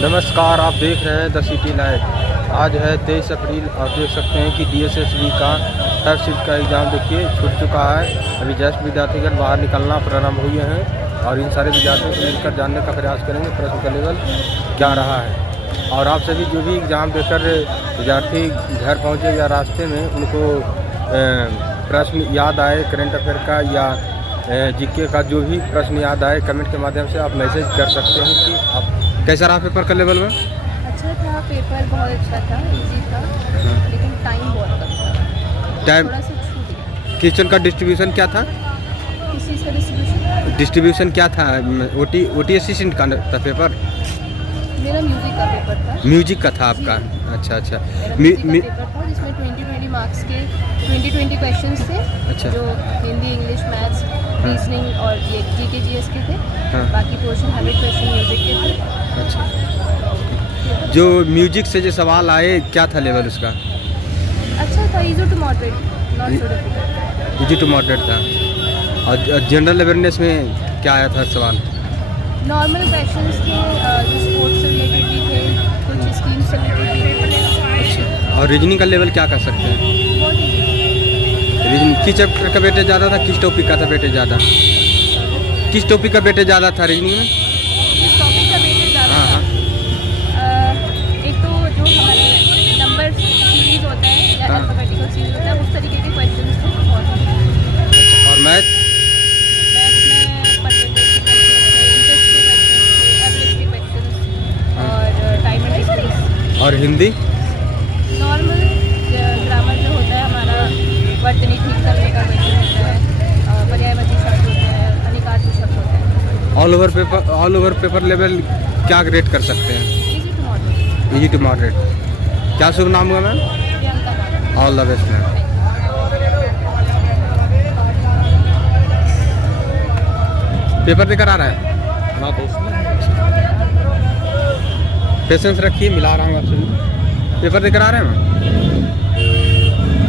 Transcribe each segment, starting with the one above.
नमस्कार, आप देख रहे हैं द सिटी लाइव। आज है 23 अप्रैल और देख सकते हैं कि DSSB का थर्ड शिफ्ट का एग्ज़ाम देखिए छूट चुका है। अभी जस्ट विद्यार्थीगण बाहर निकलना प्रारंभ हुए हैं और इन सारे विद्यार्थियों को मिलकर जानने का प्रयास करेंगे प्रश्न का लेवल क्या रहा है। और आप सभी जो भी एग्ज़ाम देकर विद्यार्थी घर पहुँचे या रास्ते में उनको प्रश्न याद आए करंट अफेयर का या GK का जो भी प्रश्न याद आए कमेंट के माध्यम से आप मैसेज कर सकते हैं कि आप कैसा रहा पेपर का लेवल में। अच्छा था, पेपर बहुत अच्छा था, इजी था, लेकिन टाइम बहुत कम था, टाइम थोड़ा सा छूट गया। क्वेश्चन का डिस्ट्रीब्यूशन क्या था? किस चीज़ का डिस्ट्रीब्यूशन क्या था? OT असिस्टेंट का था पेपर? मेरा म्यूज़िक का पेपर था। म्यूजिक का था आपका? अच्छा अच्छा। म्यूज़िक का पेपर था जिसमें 20 मार्क्स के 20 क्वेश्चंस थे। अच्छा। जो हिंदी, इंग्लिश, मैथ्स, रीजनिंग और GK GS के थे। हाँ। बाकी पोर्शन 100 क्वेश्चन म्यूज़िक के थे। अच्छा। जो म्यूजिक से जो सवाल आए क्या था लेवल उसका? अच्छा था, easy to moderate, not so difficult. Easy to moderate था। और जनरल अवेयरनेस में क्या आया था सवाल? नॉर्मल क्वेश्चंस थे, जो स्पोर्ट्स से रिलेटेड भी थे, कुछ स्कीम से रिलेटेड भी थे। और रीजनिंग का लेवल क्या कर सकते हैं? बहुत ईजी। रीजनिंग किस चैप्टर का वेटेज ज़्यादा था, किस टॉपिक का था वेटेज ज़्यादा? किस टॉपिक का वेटेज ज़्यादा था रीजनिंग में? इस टॉपिक का वेटेज ज़्यादा हाँ हाँ। एक तो जो हमारे नंबर सीरीज होता है या हाँ। अल्फाबेटिकल सीरीज होता है, उस तरीके के क्वेश्चंस थे बहुत। और मैथ? मैथ में परसेंटेज के क्वेश्चन थे, इंटरेस्ट के क्वेश्चन थे, एवरेज के क्वेश्चन और टाइम एंड डिस्टेंस। और हिंदी? नॉर्मल ग्रामर जो होता है हमारा, वर्तनी ठीक करने का क्वेश्चन होता है, पर्यायवाची शब्द होता है, अनिकार्य शब्द होता है। ऑल ओवर पेपर लेवल क्या ग्रेड कर सकते हैं? Easy to moderate. Easy to moderate. क्या शुभ नाम हुआ ma'am? Priyanka ma'am. All the best ma'am. Paper देकर आ रहा है? हाँ पेशेंस रखिए, मिला रहा हूँ आपसे। पेपर देकर आ रहे हैं मैम?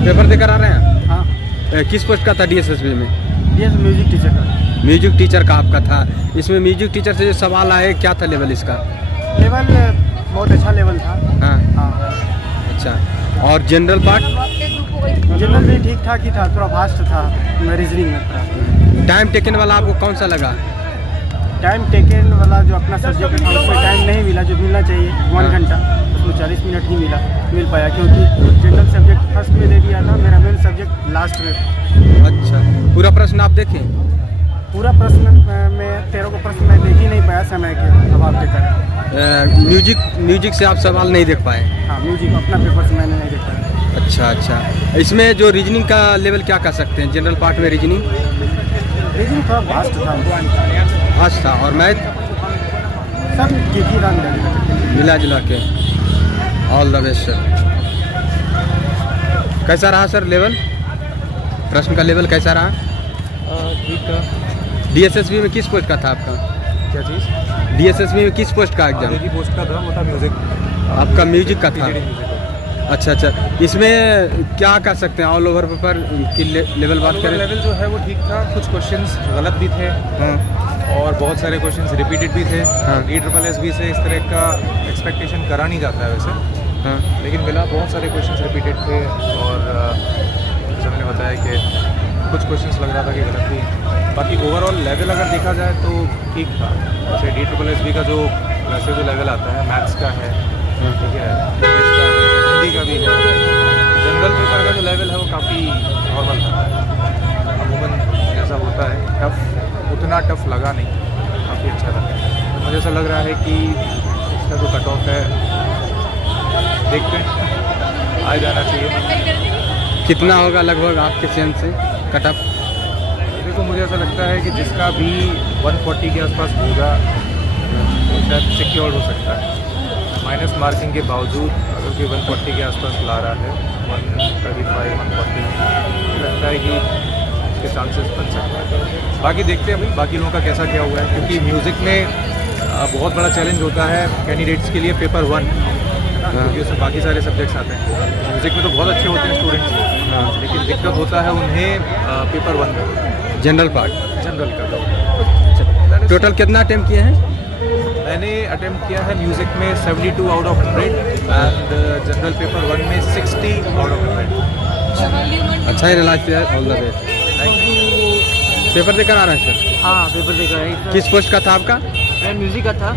पेपर देकर आ रहे हैं? हाँ। किस पोस्ट का था DSSB में? ये म्यूजिक टीचर का। म्यूजिक टीचर का आपका था। इसमें म्यूजिक टीचर से जो सवाल आए क्या था लेवल इसका? लेवल बहुत अच्छा लेवल था। हाँ हाँ। अच्छा। और जनरल पार्ट? जनरल भी ठीक ठाक ही था, थोड़ा फास्ट था रीजनिंग में थोड़ा। टाइम टेकन वाला आपको कौन सा लगा? टाइम टेकन वाला जो अपना सब्जेक्ट था उसमें टाइम नहीं मिला जो मिलना चाहिए 1 घंटा, उसमें 40 मिनट ही मिल पाया, क्योंकि जनरल सब्जेक्ट फर्स्ट में दे दिया था, मेरा मेन सब्जेक्ट लास्ट में। अच्छा। पूरा प्रश्न आप देखें? पूरा प्रश्न में 13 को प्रश्न मैं देख ही नहीं पाया समय के अभाव के कारण। म्यूजिक से आप सवाल नहीं देख पाए? हाँ, म्यूजिक अपना पेपर से मैंने नहीं देख पाया। अच्छा अच्छा। इसमें जो रीजनिंग का लेवल क्या कर सकते हैं? जनरल पार्ट में रीजनिंग थोड़ा फास्ट था। फास्ट था। और मैथ? सब ठीक ही रहा मिला जुला के। All the best sir. कैसा रहा सर लेवल? प्रश्न का लेवल कैसा रहा? ठीक था। DSSB में किस पोस्ट का था आपका? क्या चीज़? DSSB में किस पोस्ट का एग्जाम? की पोस्ट का था, वो था म्यूजिक। आपका म्यूजिक का था? अच्छा अच्छा। इसमें क्या कर सकते हैं? ऑल ओवर पेपर की लेवल बात करें? लेवल जो है वो ठीक था, कुछ क्वेश्चंस गलत भी थे। हाँ और बहुत सारे क्वेश्चंस रिपीटेड भी थे। हाँ। DSSB से इस तरह का एक्सपेक्टेशन करा नहीं जाता है वैसे, हाँ। लेकिन मिला बहुत सारे क्वेश्चंस रिपीटेड थे और जैसे मैंने बताया कि कुछ क्वेश्चंस लग रहा था कि गलत थी। बाकी ओवरऑल लेवल अगर देखा जाए तो ठीक था। जैसे DSSB का जो वैसे जो लेवल आता है, मैथ्स का है, ठीक है, इंग्लिश का है, हिंदी का भी है। जनरल पेपर का जो लेवल है वो काफ़ी नॉर्मल था। अमूमन ऐसा होता है, टफ उतना टफ लगा नहीं, काफ़ी अच्छा था। तो मुझे ऐसा लग रहा है कि इसका जो कट ऑफ है देखते हैं, आ जाना चाहिए। कितना होगा लगभग आपके सेंस से कट ऑफ? देखो मुझे ऐसा लगता है कि जिसका भी 140 के आसपास होगा वो शायद सिक्योर्ड हो सकता है। माइनस मार्किंग के बावजूद अगर कोई 140 के आसपास ला रहा है, 135, 140, लगता है कि इसके चांसेस बन सकते हैं। बाकी देखते हैं भाई बाकी लोगों का कैसा क्या हुआ है, क्योंकि म्यूज़िक में बहुत बड़ा चैलेंज होता है कैंडिडेट्स के लिए पेपर 1, है ना, क्योंकि उसमें बाकी सारे सब्जेक्ट्स आते हैं। म्यूज़िक में तो बहुत अच्छे होते हैं स्टूडेंट्स, लेकिन दिक्कत होता है उन्हें पेपर 1 में जनरल पार्ट? जनरल का। टोटल कितना अटेम्प्ट किए हैं? मैंने अटेम्प्ट किया है म्यूज़िक में 72 out of 100 and general paper 1 में 60 आउट ऑफ 100। अच्छा ही रिलाइज किया, ऑल द बेस्ट। पेपर देकर आ रहे हैं सर? हाँ पेपर देकर आई। किस पोस्ट का था आपका? मैं म्यूज़िक का था।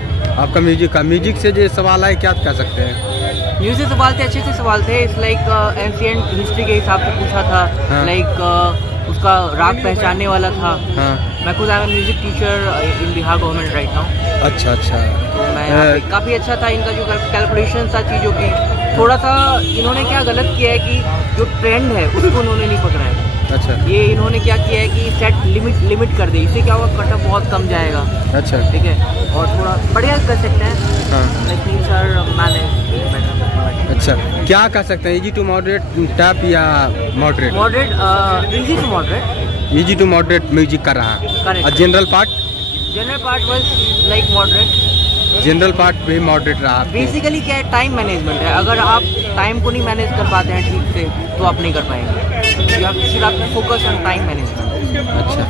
आपका म्यूजिक का। म्यूजिक से जो सवाल आए क्या कह सकते हैं? म्यूज़िक सवाल थे, अच्छे से सवाल थे। इट्स लाइक एंशिएंट हिस्ट्री के हिसाब से पूछा था। हाँ। लाइक उसका राग पहचानने वाला था। हाँ। मैं खुद I am music teacher in Bihar government right now. अच्छा अच्छा। तो मैं यहाँ पे काफ़ी अच्छा था इनका जो कैलकुलेशन था चीज़ों की। थोड़ा सा इन्होंने क्या गलत किया है कि जो ट्रेंड है उसको उन्होंने नहीं पकड़ा है। अच्छा ये इन्होंने क्या किया है कि सेट लिमिट कर दी, इससे क्या होगा कट ऑफ बहुत कम जाएगा। अच्छा ठीक है, और थोड़ा बढ़िया कर सकते हैं। हाँ। Like things are manage. अच्छा, क्या कह सकते हैं? इजी टू मॉडरेट टफ या moderate? Moderate, easy to moderate. Easy to moderate music कर रहा है। Correct. और general part? General part was like moderate. General part भी मॉडरेट रहा आपके? बेसिकली क्या है, टाइम मैनेजमेंट है। अगर आप टाइम को नहीं मैनेज कर पाते हैं ठीक से तो आप नहीं कर पाएंगे। You have to focus on time management. अच्छा,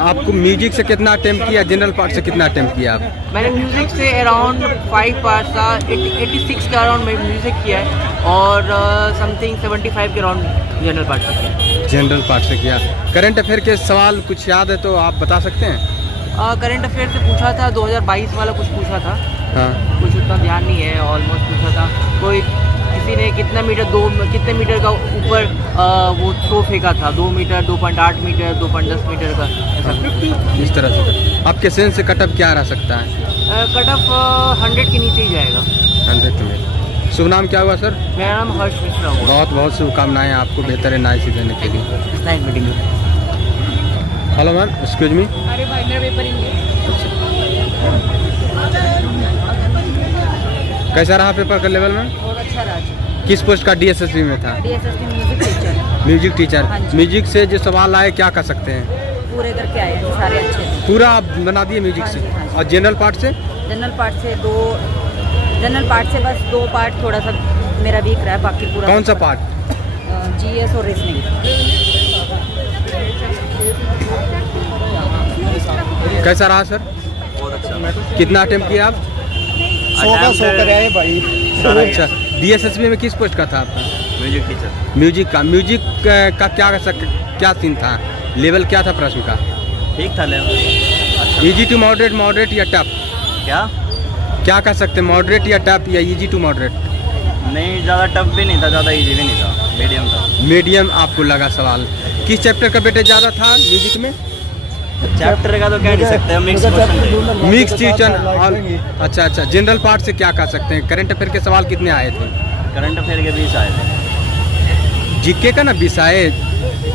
आपको म्यूजिक से कितना अटेम्प्ट किया, जनरल पार्ट से कितना अटेम्प्ट किया आप? मैंने म्यूज़िक से अराउंड 5 पार्ट था, 86 के अराउंड मैं म्यूज़िक किया है और समथिंग 75 के अराउंड जनरल पार्ट से किया। जनरल पार्ट से किया। करंट अफेयर के सवाल कुछ याद है तो आप बता सकते हैं? करंट अफेयर से पूछा था, 2022 वाला कुछ पूछा था। हाँ। कुछ उतना ध्यान नहीं है, ऑलमोस्ट पूछा था। कोई किसी ने कितने मीटर का ऊपर वो थ्रो फेंका था, 2 मीटर, 2.8 मीटर, 2.10 मीटर का, ऐसा कुछ। इस तरह से आपके सेंस से कट ऑफ क्या रह सकता है? कट ऑफ 100 के नीचे ही जाएगा। 100 में। शुभ नाम क्या हुआ सर? मेरा नाम हर्ष मिश्रा हुआ। बहुत बहुत शुभकामनाएं आपको बेहतर एनआईसी देने के लिए। Nice meeting you. Hello ma'am, excuse me. अरे भाई मेरा पेपर इंग्लिश। कैसा रहा पेपर का लेवल में? बहुत अच्छा रहा। किस पोस्ट का? डीएसएसबी में था। DSSB music teacher. Music teacher. हाँ जी। म्यूजिक से जो सवाल आए क्या कर सकते हैं? पूरे करके आए हैं, सारे अच्छे थे। पूरा आप बना दिए म्यूजिक हाँ से? जी, हाँ जी। और जनरल पार्ट से? जनरल पार्ट से बस 2 पार्ट थोड़ा सा मेरा वीक रहा है, बाकी पूरा कौन सा पार्ट? जीएस और रीजनिंग। कैसा रहा सर? बहुत अच्छा। कितना अटेम्प्ट किया आप? 100 का 100 कर आए भाई। अच्छा, डीएसएसबी में किस पोस्ट का था आपका? Music teacher. म्यूजिक का। म्यूजिक का क्या सीन था? लेवल क्या था प्रश्न का? ठीक था level. Easy to moderate, moderate या टफ? क्या कह सकते हैं, मॉडरेट या टफ या इजी टू मॉडरेट? नहीं, ज़्यादा टफ भी नहीं था, ज़्यादा इजी भी नहीं था, मीडियम था। मीडियम आपको लगा सवाल। किस चैप्टर का बेटे ज़्यादा था म्यूजिक में? चैप्टर का तो कह नहीं सकते, मिक्स क्वेश्चन। Mix teacher. अच्छा अच्छा। जनरल पार्ट से क्या कह सकते हैं? करंट अफेयर के सवाल कितने आए थे? करंट अफेयर के 20 आए थे। जीके का ना 20 आए।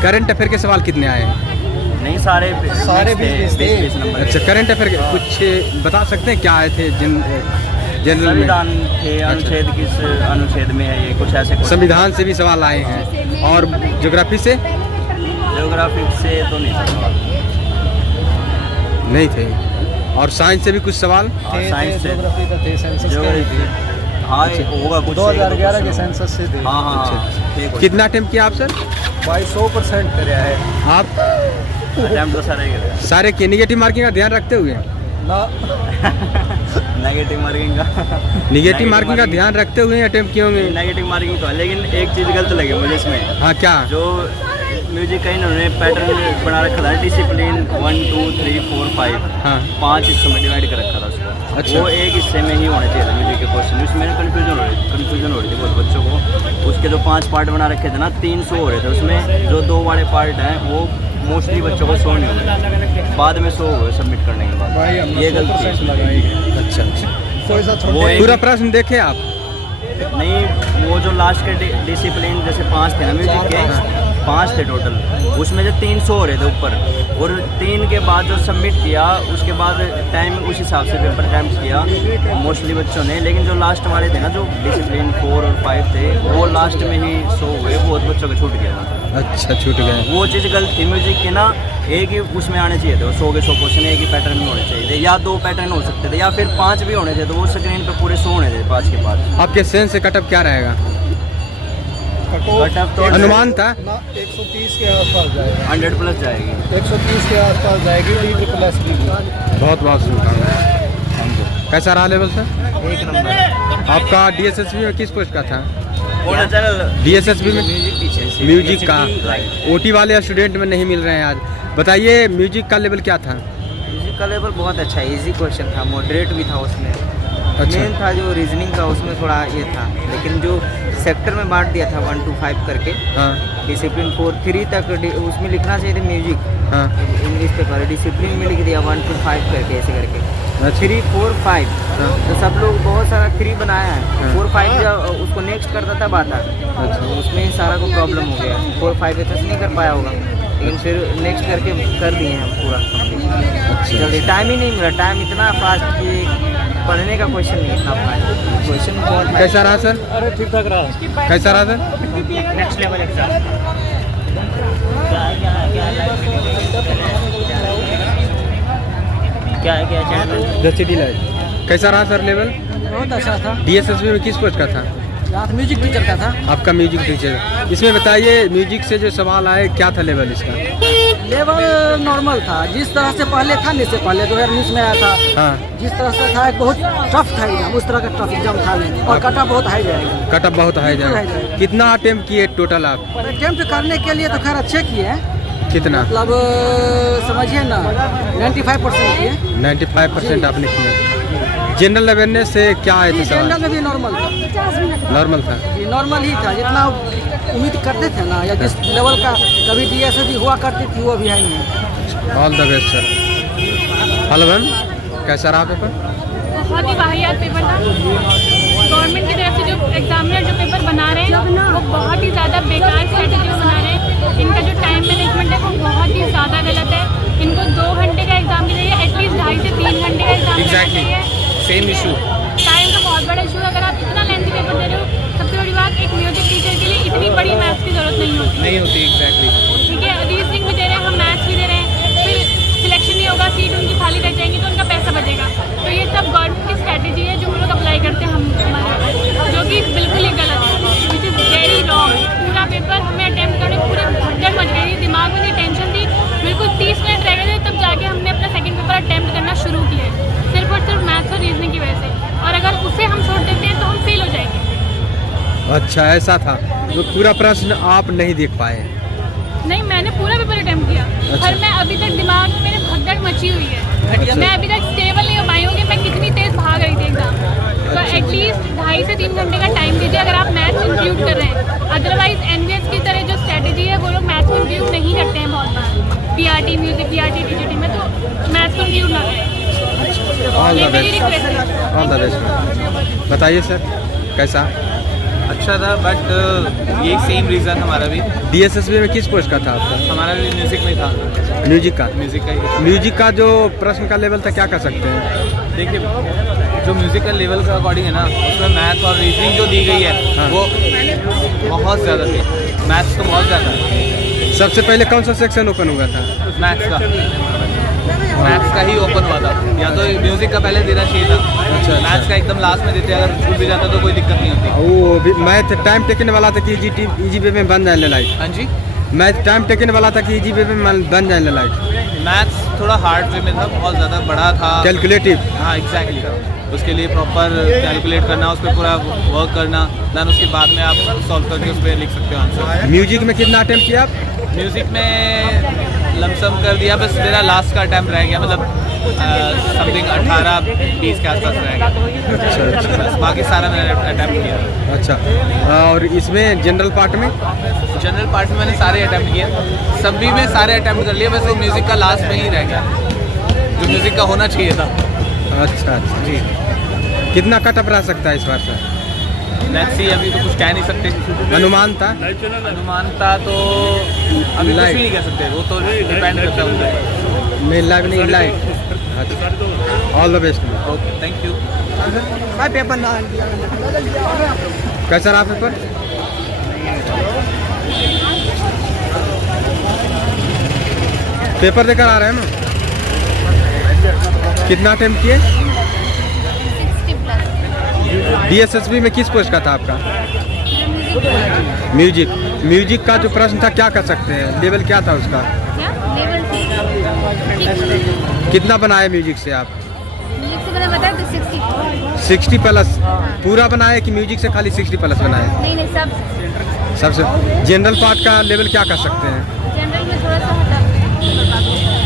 करंट अफेयर के सवाल कितने आए? नहीं, सारे 20 नंबर। अच्छा, करंट अफेयर के कुछ बता सकते हैं क्या आए थे जनरल में? संविधान थे, अनुच्छेद किस अनुच्छेद में है, ये कुछ ऐसे कुछ। संविधान से भी सवाल आए हैं। और ज्योग्राफी से? ज्योग्राफी से तो नहीं था, नहीं थे। और साइंस से भी कुछ सवाल? साइंस से ज्योग्राफी। हाँ होगा कुछ। 2011 के सेंसस से थे। हाँ। कितना अटेम्प्ट किया आप सर? भाई 100% करे आए। आप अटेम्प्ट तो सारे करे। सारे के निगेटिव मार्किंग का ध्यान रखते हुए? ना नेगेटिव मार्किंग का। निगेटिव मार्किंग का ध्यान रखते हुए अटेम्प्ट किए होंगे? नेगेटिव मार्किंग तो है, लेकिन एक चीज़ गलत लगी मुझे इसमें। हाँ, क्या? जो म्यूजिक का इन्होंने पैटर्न बना रखा था, डिसिप्लिन 1 2 3 4 5। हाँ। 5 हिस्सों में डिवाइड कर रखा था उसको। अच्छा। वो एक हिस्से में ही होने चाहिए था म्यूजिक के क्वेश्चन। उसमें कन्फ्यूजन हो रही थी बहुत बच्चों को। उसके जो 5 पार्ट बना रखे थे ना, 300 हो रहे थे उसमें। जो 2 वाले पार्ट हैं वो मोस्टली बच्चों को 100 नहीं हुए, बाद में 100 हुए सबमिट करने के बाद। ये गलती है। अच्छा अच्छा। वो एक पूरा प्रश्न देखे आप? नहीं, वो जो लास्ट के डिसिप्लिन जैसे 5 थे ना म्यूजिक के, 5 थे टोटल। उसमें जो 300 हो रहे थे ऊपर, और 3 के बाद जो सबमिट किया उसके बाद टाइम उस हिसाब से पेपर अटैम्प्ट किया मोस्टली बच्चों ने। लेकिन जो लास्ट वाले थे ना, जो डिसिप्लिन 4 और 5 थे, वो लास्ट में ही 100 हुए। बहुत बच्चों का छूट गया था। अच्छा, छूट गए। वो चीज़ गलत थी म्यूजिक के ना। एक ही उसमें आने चाहिए थे, 100 के 100 क्वेश्चन एक ही पैटर्न में होने चाहिए थे, या 2 पैटर्न हो सकते थे, या फिर 5 भी होने थे। तो वो स्क्रीन पे पूरे 100 होने थे 5 के बाद। आपके सेंस से कटअप क्या रहेगा? कटअप तो अनुमान था? 130 के आसपास जाएगा। 100 प्लस जाएगी। 130 के आसपास जाएगी। DSSB। बहुत बहुत शुभकामनाएं। कैसा रहा लेवल सर? 1 नंबर। आपका डीएसएसबी में किस पोस्ट का था? चैनल डीएसएसबी में म्यूजिक टीचर। म्यूजिक का। ओटी वाले स्टूडेंट में नहीं मिल रहे हैं आज। बताइए म्यूजिक का लेवल क्या था? म्यूजिक का लेवल बहुत अच्छा है, इजी क्वेश्चन था, मॉडरेट भी था उसमें। अच्छा। मेन था जो रीजनिंग का, उसमें थोड़ा ये था, लेकिन जो सेक्टर में बांट दिया था 1 to 5 करके, हाँ डिसिप्लिन 4 3 तक उसमें लिखना चाहिए था म्यूजिक, हाँ इंग्लिश पेपर, डिसिप्लिन में लिख दिया 1 to 5 करके, ऐसे करके अच्छा। 3 4 5। हाँ। तो सब लोग बहुत सारा 3 बनाया है, हाँ। 4 5 जब उसको नेक्स्ट करता तब आता, अच्छा। तो उसमें सारा को प्रॉब्लम हो गया। 4 5 अच्छे से नहीं कर पाया होगा, लेकिन फिर नेक्स्ट करके कर दिए हैं पूरा अच्छा। जल्दी। टाइम ही नहीं मिला, टाइम इतना फास्ट कि पढ़ने का क्वेश्चन नहीं था अपना, क्वेश्चन बहुत है। कैसा रहा सर? अरे ठीक ठाक रहा। कैसा रहा सर? Next level exam. क्या चैनल? The city light. कैसा रहा सर लेवल? बहुत अच्छा था। डीएसएसबी में किस पोस्ट का था? यहाँ म्यूजिक टीचर का था। आपका म्यूजिक टीचर। इसमें बताइए म्यूजिक से जो सवाल आए क्या था लेवल इसका? लेवल नॉर्मल था, जिस तरह से पहले था, नहीं से पहले 2019 में आया था, हाँ जिस तरह से था, एक बहुत टफ था एग्जाम, उस तरह का टफ एग्जाम था नहीं, और कट ऑफ बहुत हाई जाएगा। कट ऑफ बहुत हाई बिल्कुल हाई जाएगा। जाएगा। कितना अटेम्प्ट किए टोटल आप? अटेम्प्ट करने के लिए तो खैर अच्छे किए हैं, कितना? मतलब समझिए ना 95% किए। 95% आपने किए। जनरल अवेयरनेस से क्या आए थे जनरल सवाल? में भी नॉर्मल था, नॉर्मल था। ये नॉर्मल ही था, जितना उम्मीद करते थे ना, या जिस लेवल का कभी डीएसएसबी हुआ करती थी वो भी है नहीं। All the best sir. Hello ma'am, कैसा रहा पेपर? बहुत ही वाहियात पेपर था। गवर्नमेंट की तरफ से जो एग्जामिनर जो पेपर बना रहे हैं वो बहुत ही ज़्यादा बेकार स्ट्रेटेजी में बना रहे हैं। इनका जो टाइम मैनेजमेंट है वो बहुत ही ज़्यादा गलत है। इनको 2 घंटे का एग्जाम की जगह एटलीस्ट 2.5 से 3 घंटे का एग्जाम देना चाहिए। Same issue. टाइम का बहुत बड़ा इशू है। अगर आप इतना लेंथी पेपर दे रहे हो, सबसे बड़ी बात, एक म्यूजिक टीचर के लिए इतनी बड़ी मैथ्स की जरूरत नहीं होती। एग्जैक्टली। ठीक है, रीजनिंग भी दे रहे हैं, हम मैथ्स भी दे रहे हैं, फिर सिलेक्शन नहीं होगा, सीट उनकी खाली रह जाएंगी तो उनका पैसा बचेगा। तो ये सब गवर्नमेंट की स्ट्रैटेजी है जो हम लोग अप्लाई करते हैं हमारे, जो कि बिल्कुल ही गलत है, विच इज़ वेरी रॉन्ग। पूरा पेपर हमें अटैम्प्ट करने पूरे भगदड़ मच गई थी, दिमाग में टेंशन थी, बिल्कुल 30 मिनट रह गए थे तब जाके हमने अपना सेकंड पेपर अटैम्प्ट करना शुरू किया है, सिर्फ और सिर्फ मैथ्स और रीजनिंग की वजह से। और अगर उसे हम छोड़ देते हैं तो हम फेल हो जाएंगे। अच्छा ऐसा था, तो पूरा प्रश्न आप नहीं देख पाए? नहीं, मैंने पूरा पेपर अटेम्प्ट किया, पर मैं अभी तक दिमाग में मेरे भगदड़ मची हुई है। मैं अभी तक स्टेबल नहीं हो पाई हूँ कि मैं कितनी तेज़ भाग रही थी एग्जाम। तो एटलीस्ट 2.5 से 3 घंटे का टाइम दीजिए अगर आप मैथ्स इंक्लूड कर रहे हैं। अदरवाइज एनवीएस की तरह जो स्ट्रेटेजी है वो लोग मैथ्स को इंक्लूड नहीं करते हैं बहुत बार, पीआरटी म्यूजिक, पीआरटी टीजीटी में, तो मैथ्स को इंक्लूड ना करें। ऑल ये द मेरी बेस्ट। रिक्वेस्ट है। All the best. बताइए सर कैसा? अच्छा था, बट ये सेम रीज़न हमारा भी, डीएसएसबी में किस पोस्ट का था आपका? हमारा भी म्यूज़िक में था, म्यूजिक का। म्यूज़िक का ही। म्यूजिक का जो प्रश्न का लेवल था क्या कर सकते हैं? देखिए, जो म्यूज़िकल लेवल का अकॉर्डिंग है ना, उसमें मैथ और रीजनिंग जो दी गई है हाँ। वो बहुत ज़्यादा थी। मैथ्स तो बहुत ज़्यादा है। सबसे पहले कौन सा सेक्शन ओपन हुआ था? मैथ्स का ही ओपन हुआ था, या तो म्यूज़िक का पहले देना चाहिए था। अच्छा। मैथ्स का एकदम लास्ट में देते, अगर छूट भी जाता तो कोई दिक्कत नहीं होती। वो भी मैथ टाइम टेकने वाला था कि इजी वे में बन जाने लायक? हाँ जी, मैथ टाइम टेकने वाला था कि इजी वे में बन जाने लायक? मैथ्स थोड़ा हार्ड वे में था, बहुत ज़्यादा बड़ा था, कैलकुलेटिव। हाँ एग्जैक्टली। उसके लिए प्रॉपर कैलकुलेट करना, उस पर पूरा वर्क करना, दैन उसके बाद में आप सॉल्व करके उस पर लिख सकते हो आंसर। म्यूजिक में कितना अटेम्प्ट किया आप? म्यूज़िक में लमसम कर दिया, बस मेरा लास्ट का अटैम्प्ट रह गया, मतलब समथिंग 18-20 के आसपास रह गया। अच्छा। बस बाकी सारा मैंने अटैम्प्ट किया। अच्छा, और इसमें जनरल पार्ट में? जनरल पार्ट में मैंने सारे अटैम्प्ट किए, सभी में सारे अटैम्प्ट कर लिए, बस वो म्यूज़िक का लास्ट में ही रह गया, जो म्यूज़िक का होना चाहिए था। अच्छा अच्छा जी, कितना कट ऑफ रह सकता है इस बार से? लेट्स सी, अभी तो कुछ कह नहीं सकते। अनुमान था? अनुमान था तो अभी कुछ भी नहीं कह सकते, वो तो डिपेंड करता है उन पर। नहीं लाइव नहीं लाइव। अच्छा, all the best. Okay, thank you. Paper ना कैसा रहा पेपर? पेपर देकर आ रहे हैं ना? कितना अटेम्प्ट किए? 60+। डीएसएसबी में किस पोस्ट का था आपका? म्यूजिक। म्यूजिक का जो प्रश्न था क्या कर सकते हैं? लेवल क्या था उसका? क्या लेवल? कितना बनाए म्यूजिक से आप? म्यूजिक से मैंने बताया तो 60। 60 प्लस पूरा बनाए कि म्यूजिक से खाली 60 प्लस बनाए? नहीं नहीं, सब सबसे जनरल पार्ट का लेवल क्या कर सकते हैं? जनरल में थोड़ा सा टफ।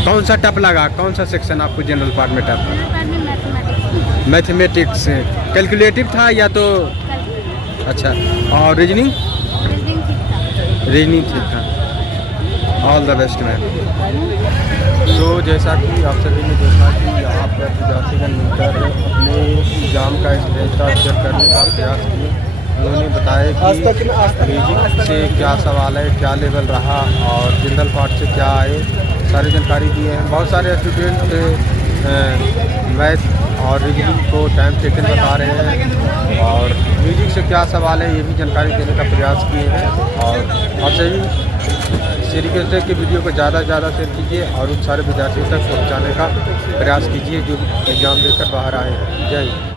कौन सा टफ लगा? कौन सा सेक्शन आपको जनरल पार्ट में टफ? जनरल पार्ट में मैथमेटिक्स। मैथमेटिक्स कैलकुलेटिव था या तो? अच्छा, और रीजनिंग? रीजनिंग ठीक था। रीजनिंग ठीक था। All the best ma'am. तो जैसा कि आप सभी ने देखा कि यहाँ पर विद्यार्थीगण मिलकर अपने एग्ज़ाम का स्क्रीनशॉट शेयर करने का प्रयास किए। उन्होंने बताया कि म्यूजिक से क्या सवाल है, क्या लेवल रहा और जनरल पार्ट से क्या आए, सारी जानकारी दिए हैं। बहुत सारे स्टूडेंट मैथ और रीजनिंग को टाइम टेकन बता रहे हैं और म्यूजिक से क्या सवाल है ये भी जानकारी देने का प्रयास किए हैं। और आप सभी तरीके के वीडियो को ज़्यादा से ज़्यादा शेयर कीजिए और उन सारे विद्यार्थियों तक पहुंचाने का प्रयास कीजिए जो एग्ज़ाम देकर बाहर आए हैं। जय हिंद।